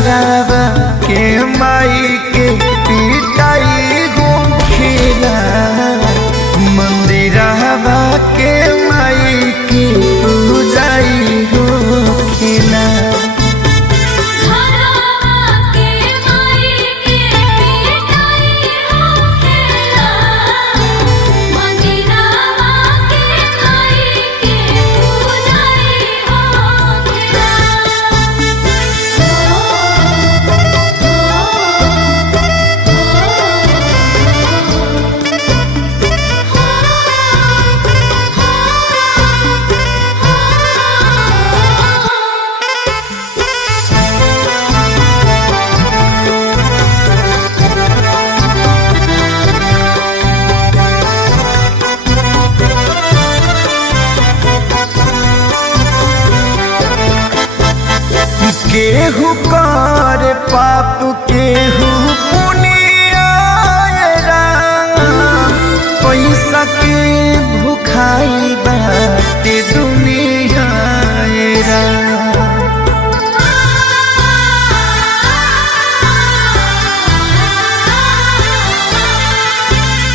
घरवा के माई के पिटाई होखेला, मंदिरवा के माई के पूजाई होखेला। केहू कर पाप केहू पुनिया, पैसा के भुखाई बाटे दुनिया।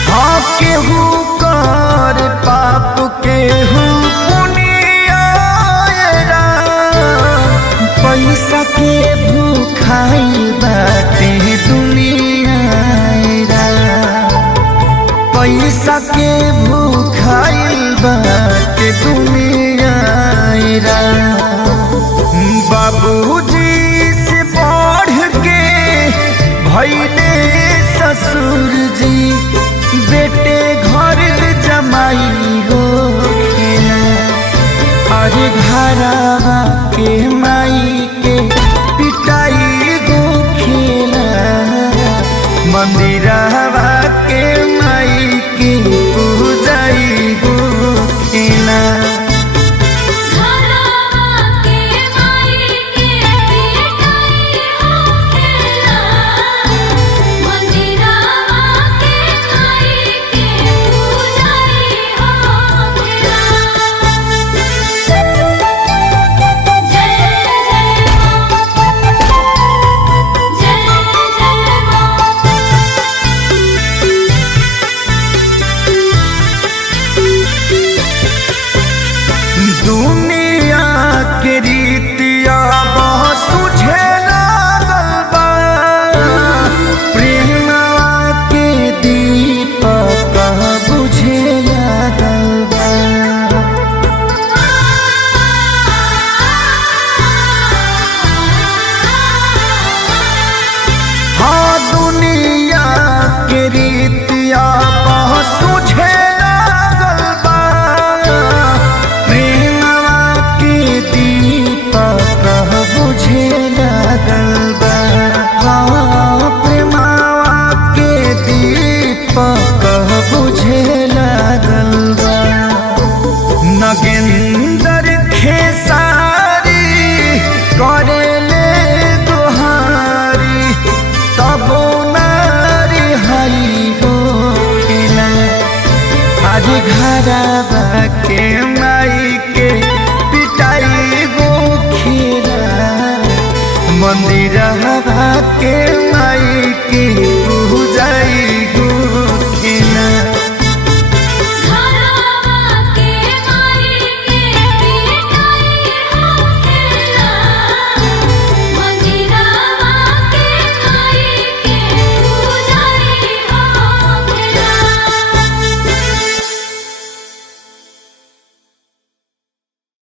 हाँ केहू कर पाप केहू पैसा के भूखाई बाटे दुनिया, पैसा के भूखाई बाटे दुनिया। बाबूजी से बढ़ के भइले ससुर जी, बेटे घर जमाई होखेला। अरे घरवा के माई के पिटाई होखेला, मंदिरवा के माई के पूजाई होखेला। दुनिया के रीतिया बहुत सुझे लागल बा, प्रेमवा के दीपक बुझे लागल बा। हाँ दुनिया के रीतिया बहुत सुझे बुझे लागल बा। हाँ प्रेमवा के दीपक बुझे लागल बा। नगेंद्र खेसारी करेले दुहारी, तबो नारी हाई होखेला। आज घरवा के